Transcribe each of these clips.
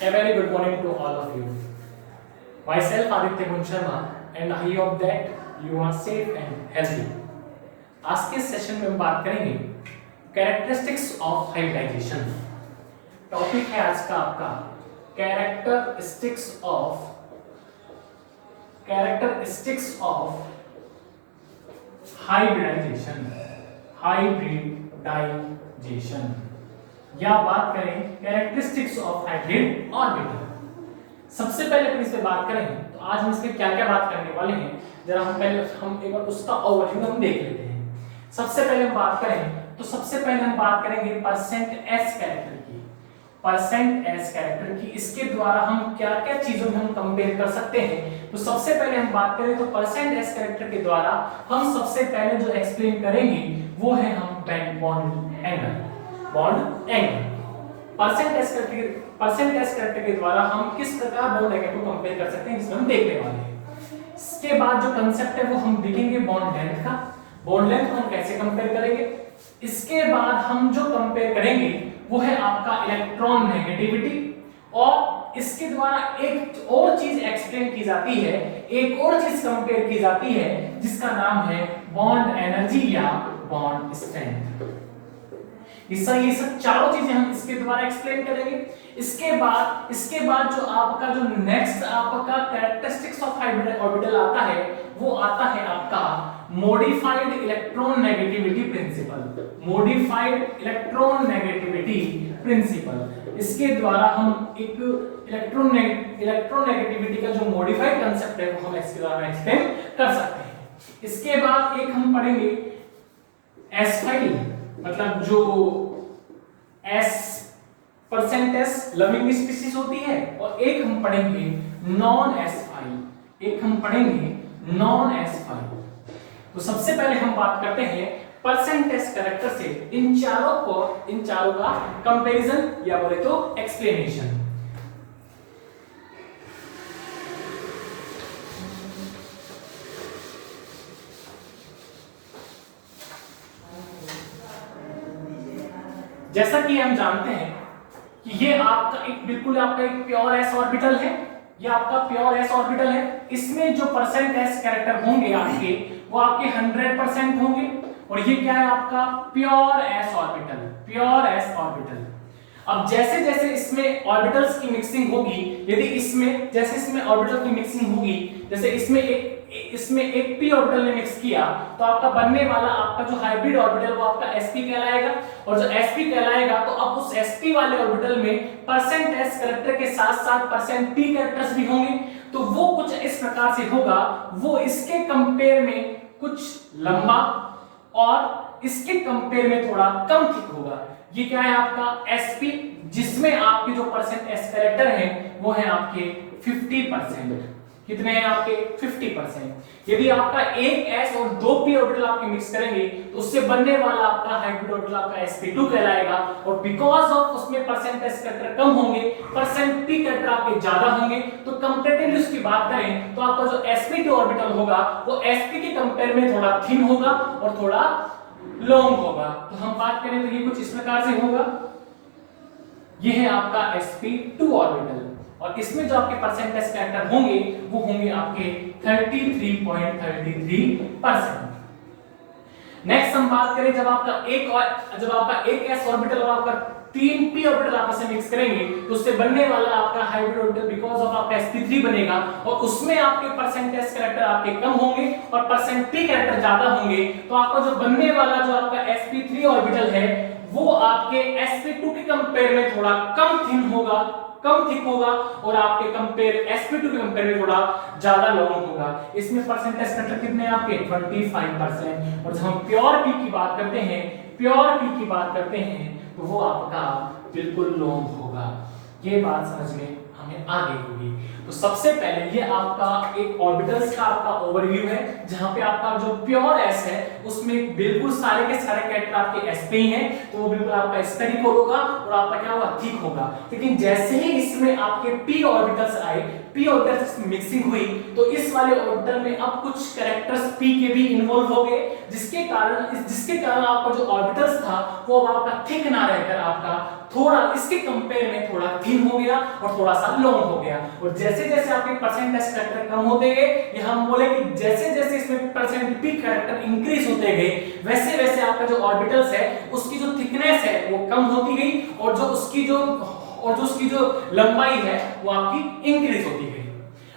A very good morning to all of you. Myself Aditya Gun Sharma and I hope that you are safe and healthy. आज के session में हम बात करेंगे characteristics of hybridisation. Topic है आज का आपका कैरेक्टरिस्टिक्स ऑफ हाइब्रिडाइजेशन। या बात करें कैरेक्टरिस्टिक्स ऑफ हाइब्रिड ऑर्बिटल। सबसे पहले अपन इस पे बात करें तो आज हम इसमें क्या क्या बात करने वाले हैं, जरा हम एक बार उसका ओवरव्यू हम देख लेते हैं। सबसे पहले हम बात करें तो सबसे पहले हम बात करेंगे परसेंट एस कैरेक्टर की। इसके द्वारा हम क्या क्या चीजों में हम कंपेयर कर सकते हैं। तो सबसे पहले हम बात करें तो परसेंट एस कैरेक्टर के द्वारा हम सबसे पहले जो एक्सप्लेन करेंगे वो है हम bond angle. Percent S character के द्वारा हम किस प्रकार बॉन्ड एंगल को कंपेयर कर सकते हैं, इसमें हम देखने वाले हैं। इसके बाद जो कंसेप्ट है वो हम देखेंगे बॉन्ड लेंथ का। बॉन्ड लेंथ हम कैसे कंपेयर करेंगे। इसके बाद हम जो कंपेयर करेंगे वो है आपका इलेक्ट्रॉन नेगेटिविटी, और इसके द्वारा एक और चीज एक्सप्लेन की जाती है, एक और चीज कंपेयर की जाती है जिसका नाम है बॉन्ड एनर्जी या बॉन्ड स्ट्रेंथ। ये सब चारों चीजें हम इसके द्वारा एक्सप्लेन करेंगे। इसके बाद जो आपका जो नेक्स्ट आपका कैरेक्टरिस्टिक्स ऑफ हाइब्रिड ऑर्बिटल आता है वो आता है आपका मॉडिफाइड इलेक्ट्रॉन नेगेटिविटी प्रिंसिपल। इसके द्वारा हम एक इलेक्ट्रॉन नेगेटिविटी का जो मॉडिफाइड कांसेप्ट है वो हम इसके द्वारा एक्सप्लेन कर सकते हैं। इसके बाद एक हम पढ़ेंगे एस फाइल, मतलब जो एस परसेंटेज लविंग स्पीशीज होती है, और एक हम पढ़ेंगे नॉन एस फाइल। तो सबसे पहले हम बात करते हैं परसेंटेज कैरेक्टर से इन चारों का कंपैरिजन या बोले तो एक्सप्लेनेशन। जैसा कि हम जानते हैं कि ये आपका एक प्योर एस ऑर्बिटल है। ये आपका प्योर एस ऑर्बिटल है। इसमें जो परसेंट एस कैरेक्टर होंगे आपके वो आपके 100% होंगे, और ये क्या है आपका प्योर एस ऑर्बिटल। अब जैसे जैसे इसमें ऑर्बिटल्स की मिक्सिंग होगी, यदि इसमें ऑर्बिटल की मिक्सिंग होगी, जैसे इसमें एक p ऑर्बिटल ने मिक्स किया तो आपका बनने वाला आपका जो हाइब्रिड ऑर्बिटल वो आपका sp कहलाएगा। और जो sp कहलाएगा तो अब उस sp वाले ऑर्बिटल में परसेंट s कैरेक्टर के साथ साथ परसेंट p कैरेक्टर्स भी होंगे। तो वो कुछ इस प्रकार से होगा, वो इसके कंपेयर में कुछ लंबा और इसके कंपेयर में थोड़ा कम थिक होगा। ये क्या है आपका sp, जिसमें आपके जो परसेंट s कैरेक्टर हैं वो है आपके 50%। कितने हैं आपके 50%। यदि आपका एक s और दो p ऑर्बिटल आपके मिक्स करेंगे तो उससे बनने वाला आपका हाइब्रिड ऑर्बिटल आपका sp2 कहलाएगा। और बिकॉज ऑफ उसमें परसेंट s कैरेक्टर कम होंगे, परसेंट p कैरेक्टर आपके ज्यादा होंगे, तो कंपैरेटिवली उसकी बात करें तो आपका जो sp2 ऑर्बिटल होगा वो sp के कंपेयर में थोड़ा थिन होगा और थोड़ा लॉन्ग होगा। तो हम बात करें तो ये कुछ इस प्रकार से होगा। ये है आपका sp2 ऑर्बिटल, और इसमें जो आपके परसेंटेज कैरेक्टर होंगे वो होंगे आपके 33.33%। नेक्स्ट हम बात करें जब आपका एक s ऑर्बिटल और आपका 3 p ऑर्बिटल आपस में मिक्स करेंगे तो उससे बनने वाला आपका हाइब्रिड ऑर्बिटल बिकॉज़ ऑफ आपका sp3 बनेगा, और उसमें आपके परसेंटेज कैरेक्टर आपके कम होंगे और परसेंट p कैरेक्टर ज्यादा होंगे। तो आपका जो बनने वाला जो आपका sp3 ऑर्बिटल है वो आपके sp2 के कंपेयर में थोड़ा कम थिक होगा, और आपके sp2 के कंपेयर में थोड़ा ज्यादा लॉन्ग होगा। इसमें परसेंटेज कैरेक्टर कितने हैं आपके 25%। और जब हम प्योर p की बात करते हैं तो वो आपका बिल्कुल लॉन्ग होगा। ये बात समझ में हमें आगे होगी। तो सबसे पहले ये आपका एक ऑर्बिटल्स का आपका ओवरव्यू है, जहां पे आपका जो प्योर s है उसमें बिल्कुल सारे के सारे कैरेक्टर आपके s पे ही हैं, तो वो बिल्कुल आपका स्फेरिकल होगा और आपका क्या होगा थिक होगा। लेकिन जैसे ही इसमें आपके p ऑर्बिटल्स आए, p ऑर्बिटल्स की मिक्सिंग हुई, तो इस वाले ऑर्बिटल में अब कुछ कैरेक्टर्स p के भी इन्वॉल्व हो गए, जिसके कारण आपका जो ऑर्बिटल्स था वो अब आपका थिक ना रहकर आपका थोड़ा इसके कंपेयर में थोड़ा थिन हो गया और थोड़ा सा लॉन्ग हो गया। और जैसे जैसे आपके परसेंट एस कैरेक्टर कम होते गए, ये हम बोले कि जैसे जैसे इसमें परसेंट पी कैरेक्टर इंक्रीज होते गए, वैसे वैसे आपका जो ऑर्बिटल्स है उसकी जो थिकनेस है वो कम होती गई, और जो उसकी जो लंबाई है वो आपकी इंक्रीज होती गई।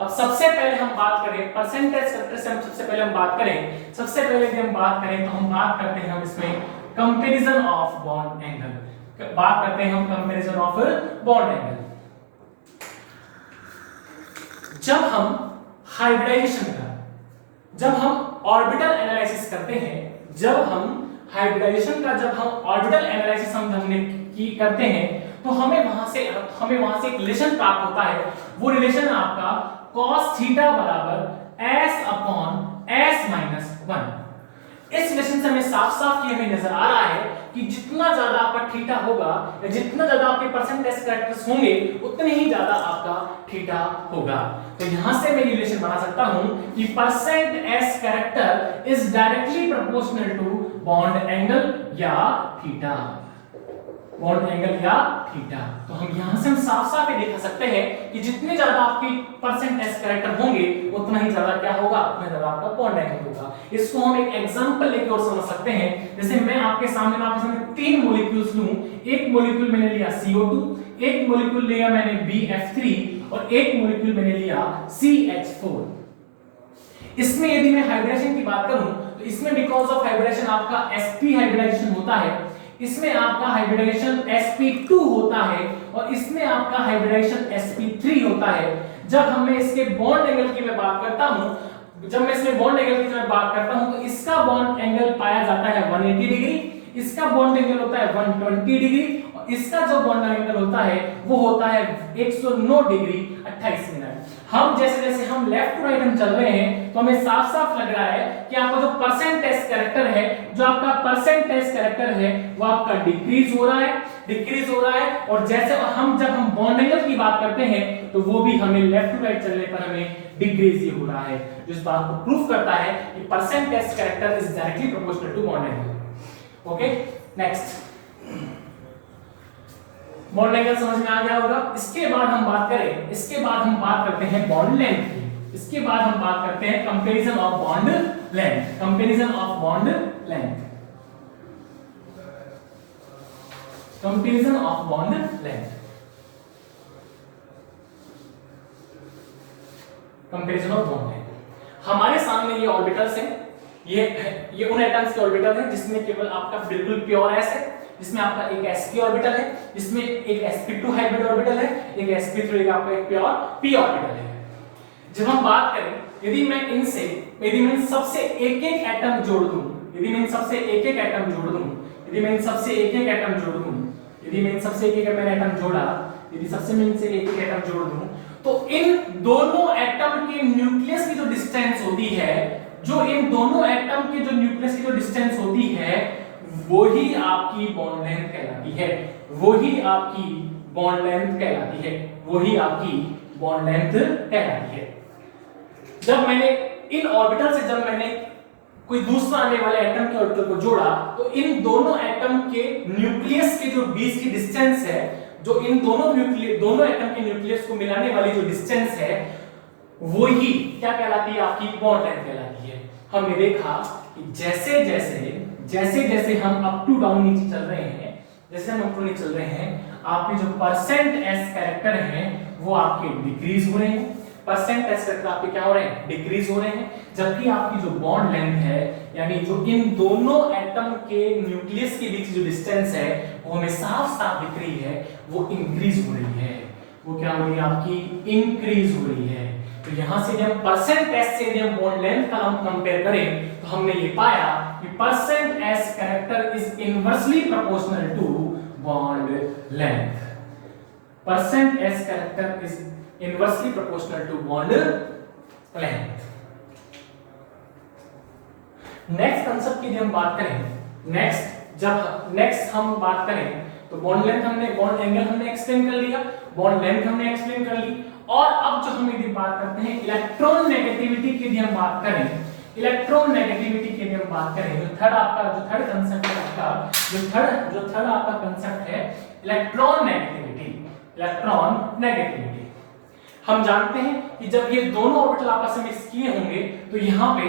अब सबसे पहले हम बात करें परसेंटेज कैरेक्टर से, सबसे पहले हम बात करें तो हम बात करते हैं हम इसमें कंपैरिजन ऑफ बॉन्ड एंगल, बात करते हैं हम कंपैरिजन ऑफ बॉन्ड एंगल। जब हम हाइब्रिडाइजेशन का, जब हम ऑर्बिटल एनालिसिस करते हैं, जब हम ऑर्बिटल एनालिसिस हमने की करते हैं, तो हमें वहां से एक रिलेशन प्राप्त होता है। वो रिलेशन आपका cos थीटा बराबर s अपॉन s माइनस 1। इस रिलेशन से हमें साफ-साफ ये हमें नजर आ रहा है कि जितना ज्यादा आपका थीटा होगा या जितना ज्यादा आपके परसेंट एस कैरेक्टर्स होंगे उतने ही ज्यादा आपका थीटा होगा। तो यहां से मैं रिलेशन बना सकता हूं कि percent S character is directly proportional to bond angle या थीटा, बॉन्ड एंगल या थीटा। तो हम यहां से हम साफ-साफ ये दिखा सकते हैं कि जितने ज्यादा आपके परसेंट एस कैरेक्टर होंगे उतना ही ज्यादा क्या होगा, उतना ज्यादा आपका बॉन्ड एंगल होगा। इसको हम एक एग्जांपल लेके और समझ सकते हैं। जैसे मैं आपके सामने तीन मॉलिक्यूल्स लूं, एक मॉलिक्यूल मैंने लिया CO2, एक मॉलिक्यूल लिया मैंने BF3 और एक मॉलिक्यूल मैंने लिया CH4। इसमें यदि मैं हाइब्रिडेशन की बात करूं तो इसमें बिकॉज ऑफ हाइब्रिडेशन आपका sp हाइब्रिडाइजेशन होता है, इसमें आपका हाइब्रिडाइजेशन sp2 होता है और इसमें आपका हाइब्रिडाइजेशन sp3 होता है। जब मैं इसके बॉन्ड एंगल की मैं बात करता हूं, तो इसका बॉन्ड एंगल पाया जाता है 180 डिग्री, इसका बॉन्ड एंगल होता है 120 डिग्री और इसका जो बॉन्ड एंगल होता है वो होता है 109 डिग्री 28 मिनट। हम जैसे जैसे हम लेफ्ट टू राइट हम चल रहे हैं तो हमें साफ साफ लग रहा है कि आपका जो परसेंट एस कैरेक्टर है, वो आपका डिक्रीज हो रहा है और जैसे जब हम बॉन्ड एंगल की बात करते हैं तो वो भी हमें लेफ्ट टू राइट चलने पर हमें डिक्रीज ही हो रहा है, जो इस बात को प्रूव करता है कि percent S character is directly proportional to bond angle. Okay, next bond angle समझ में आ गया होगा। इसके बाद हम बात करते हैं बॉन्ड लेंथ की। इसके बाद हम बात करते हैं comparison of bond length. Comparison of bond length हमारे सामने ये ऑर्बिटल्स हैं, ये उन एटम्स के ऑर्बिटल हैं जिसमें केवल आपका बिल्कुल प्योर एस है, जिसमें आपका एक sp ऑर्बिटल है, जिसमें एक sp2 हाइब्रिड ऑर्बिटल है, एक sp3 का आपका एक प्योर p ऑर्बिटल है। जब हम बात करें यदि मैं सबसे एक एक एटम जोड़ दूं, यदि मैं सबसे एक एक एटम जोड़ दूं, तो इन दोनों एटम के न्यूक्लियस की जो डिस्टेंस होती है, वही आपकी बॉन्ड लेंथ कहलाती है। जब मैंने इन ऑर्बिटल से कोई दूसरा आने वाले एटम के ऑर्बिटल को जोड़ा तो इन दोनों एटम के न्यूक्लियस के जो बीच की डिस्टेंस है, जो इन दोनों एटम के न्यूक्लियस को मिलाने वाली जो डिस्टेंस है, वही क्या कहलाती है, आपकी बॉन्ड लेंथ कहलाती है। हमने देखा कि जैसे जैसे हम अप टू डाउन नीचे चल रहे हैं, आपके जो परसेंट एस कैरेक्टर हैं वो आपके डिक्रीज हो रहे हैं, परसेंट एस कैरेक्टर आपके क्या हो रहे हैं, डिक्रीज हो रहे हैं, जबकि आपकी जो बॉन्ड लेंथ है, यानी जो इन दोनों एटम के न्यूक्लियस के बीच जो डिस्टेंस है वो हमें साफ साफ दिख रही है, वो इंक्रीज हो रही है। वो क्या हो रही है, आपकी इंक्रीज हो रही है। तो यहां से जब परसेंट एस से जब बॉन्ड लेंथ का हम कंपेयर करें तो हमने ये पाया कि percent S character is inversely proportional to bond length. Percent S character is inversely proportional to bond length. Next concept की हम बात करें, नेक्स्ट हम बात करें तो बॉन्ड लेंथ बॉन्ड एंगल हमने एक्सप्लेन कर लिया, बॉन्ड लेंथ हमने एक्सप्लेन कर ली। और अब जो हम यदि बात करते हैं इलेक्ट्रॉन नेगेटिविटी की यदि हम बात करें इलेक्ट्रॉन नेगेटिविटी की हम बात करें, जो थर्ड कंसेप्ट है आपका, जो थर्ड आपका कंसेप्ट है इलेक्ट्रॉन नेगेटिविटी। हम जानते हैं कि जब ये दोनों ऑर्बिटल आपस में किए होंगे तो यहाँ पे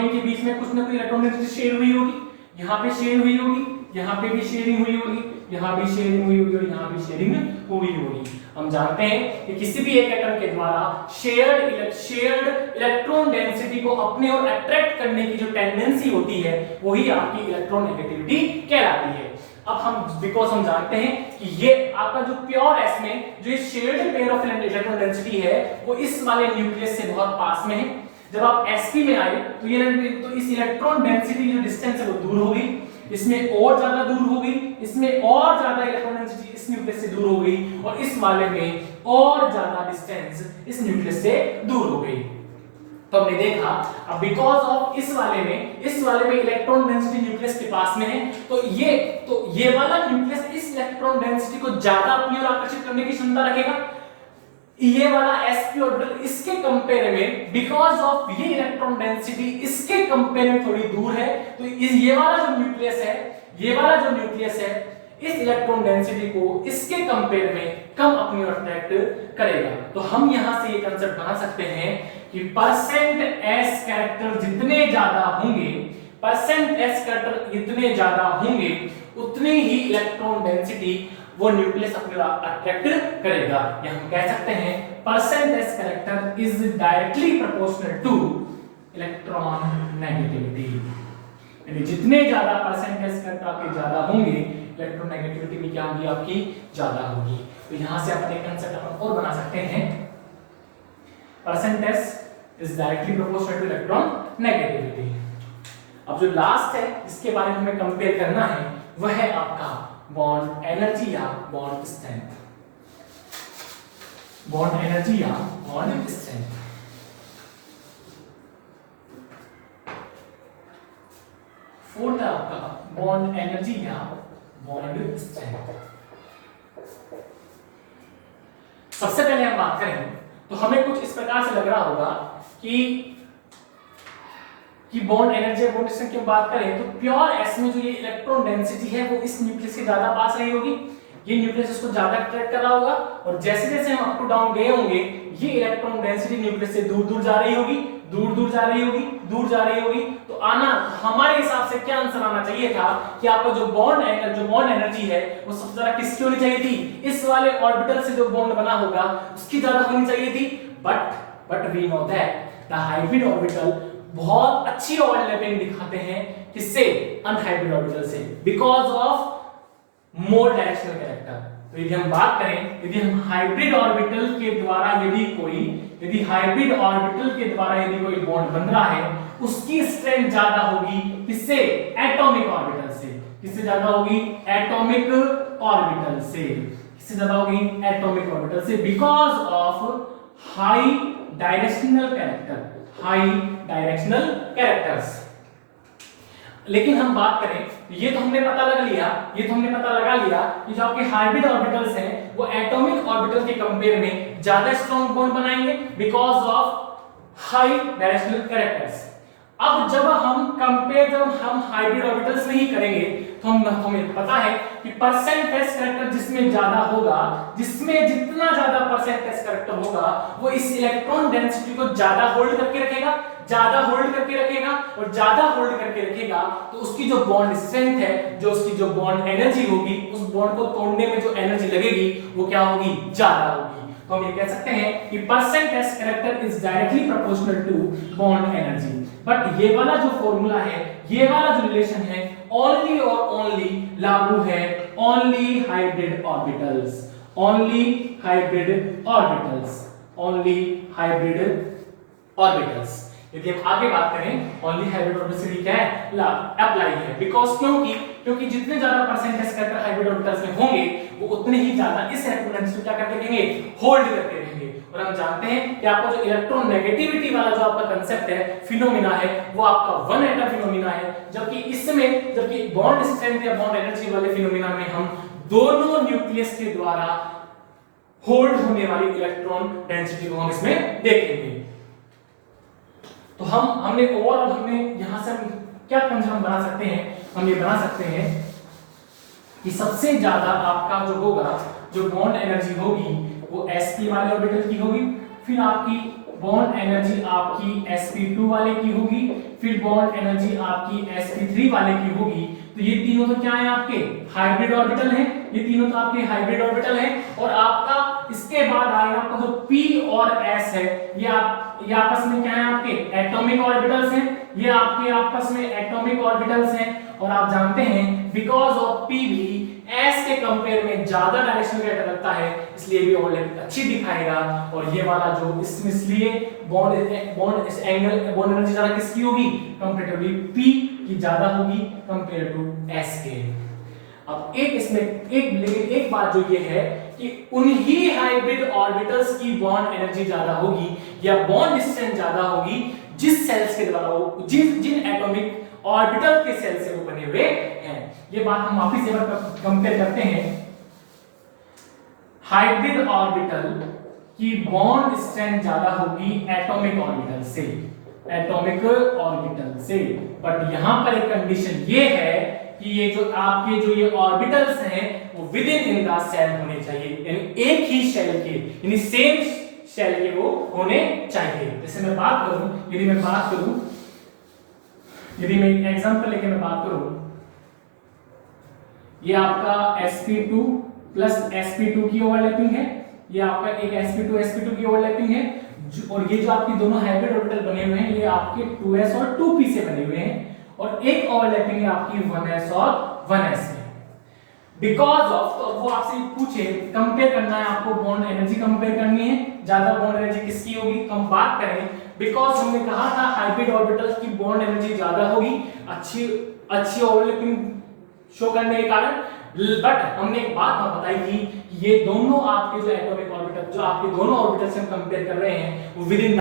इनके बीच में कुछ ना कुछ इलेक्ट्रॉन डेंसिटी शेयर हुई होगी, यहाँ पे शेयर हुई होगी, यहाँ पे भी शेयरिंग हुई होगी, यहाँ भी शेयरिंग हुई होगी और यहाँ भी शेयरिंग हुई होगी। हम जानते हैं कि किसी भी एक एटम के द्वारा शेयर्ड इलेक्ट्रॉन डेंसिटी को अपने ओर अट्रैक्ट करने की जो टेंडेंसी होती है वही आपकी इलेक्ट्रॉन नेगेटिविटी कहलाती है। अब हम जानते हैं कि ये आपका जो प्योर एस में जो shared pair of electron density है वो इस वाले न्यूक्लियस से बहुत पास में है। जब आप sp में आए तो इस इलेक्ट्रॉन डेंसिटी की जो डिस्टेंस है वो दूर होगी, इसमें और ज्यादा दूर होगी, इसमें और ज्यादा इलेक्ट्रॉन डेंसिटी इस न्यूक्लियस से दूर हो गई और इस वाले में और ज्यादा डिस्टेंस इस न्यूक्लियस से दूर हो गई। तो हमने देखा अब बिकॉज ऑफ इस वाले में इलेक्ट्रॉन डेंसिटी न्यूक्लियस के पास में है तो ये वाला न्यूक्लियस इस इलेक्ट्रॉन डेंसिटी को ज्यादा अपनी ओर आकर्षित करने की क्षमता रखेगा। ये वाला sp ऑर्बिटल इसके कंपेयर में बिकॉज ऑफ ये इलेक्ट्रॉन डेंसिटी इसके कंपेयर में थोड़ी दूर है तो ये वाला जो न्यूक्लियस है इस इलेक्ट्रॉन डेंसिटी को इसके कंपेयर में कम अपनी ओर अट्रैक्ट करेगा। तो हम यहां से ये कांसेप्ट बना सकते हैं कि परसेंट s कैरेक्टर जितने ज्यादा होंगे उतनी ही इलेक्ट्रॉन डेंसिटी वो न्यूक्लियस अपने अट्रैक्ट करेगा। या हम कह सकते हैं percent s character is directly proportional two electron negativity. यानी जितने ज्यादा परसेंट s कैरेक्टर आपके ज्यादा होंगे इलेक्ट्रॉन नेगेटिविटी भी क्या होगी आपकी ज्यादा होगी। तो यहां से अपन एक कांसेप्ट अपन और बना सकते हैं percent s is directly proportional two electron negativity. अब जो लास्ट है इसके बारे में हमें कंपेयर करना है वह है आपका बॉन्ड एनर्जी या बॉन्ड स्ट्रेंथ। फोर्थ आपका बॉन्ड एनर्जी या बॉन्ड स्ट्रेंथ। सबसे पहले हम बात करें तो हमें कुछ इस प्रकार से लग रहा होगा कि बॉन्ड एनर्जी और बॉन्ड स्ट्रेंथ की बात करें तो प्योर एस में जो ये इलेक्ट्रॉन डेंसिटी है वो इस न्यूक्लियस के ज्यादा पास रही होगी, ये न्यूक्लियस इसको ज्यादा अट्रैक्ट कर रहा होगा और जैसे जैसे हम अप टू डाउन गए होंगे ये इलेक्ट्रॉन डेंसिटी न्यूक्लियस से दूर जा रही होगी। तो हमारे हिसाब से क्या आंसर आना चाहिए था कि आपका जो बॉन्ड एनर्जी है वो सबसे ज्यादा किसकी होनी चाहिए थी, इस वाले ऑर्बिटल से जो बॉन्ड बना होगा उसकी ज्यादा होनी चाहिए थी। But we know that the hybrid orbital बहुत अच्छी ओवरलैपिंग दिखाते हैं किससे, अनहाइब्रिड ऑर्बिटल से, because of more directional character. तो यदि हम बात करें यदि हाइब्रिड ऑर्बिटल के द्वारा यदि कोई बॉन्ड बन रहा है उसकी स्ट्रेंथ ज्यादा होगी किससे, एटॉमिक ऑर्बिटल से। किससे ज्यादा होगी, एटॉमिक ऑर्बिटल से। किससे ज्यादा होगी, एटॉमिक ऑर्बिटल से, because of high directional characters. लेकिन हम बात करें ये तो हमने पता लगा लिया कि जो आपके हाइब्रिड ऑर्बिटल्स हैं वो एटॉमिक ऑर्बिटल के कंपेयर में ज्यादा स्ट्रॉन्ग बॉन्ड बनाएंगे because of high directional characters. अब जब हम हाइब्रिड ऑर्बिटल्स नहीं करेंगे तो हमें पता है कि परसेंट s कैरेक्टर जिसमें ज्यादा होगा, जिसमें जितना ज्यादा परसेंट s कैरेक्टर होगा वो इस इलेक्ट्रॉन डेंसिटी को ज्यादा होल्ड करके रखेगा और ज्यादा होल्ड करके रखेगा तो उसकी जो बॉन्ड स्ट्रेंथ है, जो उसकी जो बॉन्ड एनर्जी होगी, उस बॉन्ड को तोड़ने में जो एनर्जी लगेगी वो क्या होगी, ज्यादा होगी। तो हम ये कह सकते हैं कि percent s character is directly proportional to bond energy. But ये वाला जो फॉर्मूला है, ये वाला जो रिलेशन है ओनली और ओनली लागू है ओनली हाइब्रिड ऑर्बिटल्स। यदि हम आगे बात करें ओनली हाइब्रिड ऑर्बिटल्स क्या है, अप्लाई है। बिकॉज क्योंकि जितने ज्यादा percent s character hybrid orbitals में होंगे वो उतने ही ज्यादा इस इलेक्ट्रॉन डेंसिटी क्या करके रहेंगे, होल्ड करके रहेंगे। और हम जानते हैं कि आपका जो इलेक्ट्रॉन नेगेटिविटी वाला जो आपका कांसेप्ट है, फिनोमिना है, वो आपका वन एटम फिनोमिना है, जबकि बॉन्ड स्ट्रेंथ या बॉन्ड एनर्जी वाले फिनोमिना में हम दोनों न्यूक्लियस के द्वारा होल्ड होने वाली इलेक्ट्रॉन डेंसिटी को हम इसमें देखेंगे। तो तो हमने ओवरऑल हमने यहां से हम क्या कंसेप्ट बना सकते हैं, हम ये बना सकते हैं कि सबसे ज्यादा आपका जो होगा, जो बॉन्ड एनर्जी होगी वो sp वाले ऑर्बिटल की होगी, फिर आपकी बॉन्ड एनर्जी आपकी sp2 वाले की होगी, फिर बॉन्ड एनर्जी आपकी sp3 वाले की होगी। तो ये तीनों तो क्या है आपके हाइब्रिड ऑर्बिटल हैं, ये तीनों तो आपके हाइब्रिड ऑर्बिटल हैं। और आपका इसके बाद आएगा आपका जो p और s है, ये आपस में क्या है आपके एटॉमिक ऑर्बिटल्स हैं, ये आपके आपस में एटॉमिक ऑर्बिटल्स हैं। और आप जानते हैं बिकॉज ऑफ p भी s के कंपेयर में ज्यादा डायरेक्शनल वेक्टर रखता है, इसलिए भी ओवरलैपिंग अच्छी दिखाएगा। और ये वाला जो इसलिए बॉन्ड इस एंगल बॉन्ड एनर्जी ज्यादा किसकी होगी, कंपैरेटिवली p की ज्यादा होगी कंपेयर टू s के। अब एक बात जो ये है कि उन्हीं हाइब्रिड ऑर्बिटल्स की बॉन्ड एनर्जी ज्यादा होगी या बॉन्ड डिस्टेंस ज्यादा होगी जिस सेल्स के द्वारा वो जिन एटॉमिक ऑर्बिटल के सेल से वो बने हुए हैं। ये बात हम वापस एक बार कंपेयर करते हैं। हाइब्रिड ऑर्बिटल की बॉन्ड स्ट्रेंथ ज्यादा होगी एटॉमिक ऑर्बिटल से, एटॉमिक ऑर्बिटल से। बट यहां पर एक कंडीशन ये है कि ये जो आपके जो ये ऑर्बिटल्स हैं वो विद इन द सेल होने चाहिए, यानी एक ही सेल के, यानी सेम सेल के वो होने चाहिए। जैसे मैं बात करूं, यदि मैं एक एग्जांपल लेके मैं बात करूं, ये आपका sp2 प्लस sp2 की ओवरलैपिंग है, ये आपका एक sp2 की ओवरलैपिंग है, और ये जो आपकी दोनों हाइब्रिड ऑर्बिटल बने हुए हैं ये आपके 2s और 2p से बने हुए हैं, और एक ओवरलैपिंग है आपकी 1s और 1s में। बिकॉज ऑफ, तो वो आपसे पूछे कंपेयर करना है आपको, बॉन्ड एनर्जी कंपेयर करनी है, ज्यादा बॉन्ड एनर्जी किसकी होगी, हम बात करें बिकॉज हमने कहा था हाइब्रिड ऑर्बिटल्स की बॉन्ड एनर्जी ज्यादा होगी अच्छी ओवरलैपिंग शो करने के कारण। बट हमने एक बात बताई थी कि ये दोनों आपके जो एटॉमिक ऑर्बिटल, जो आपके दोनों ऑर्बिटल से हम कंपेयर कर रहे हैं वो विद इन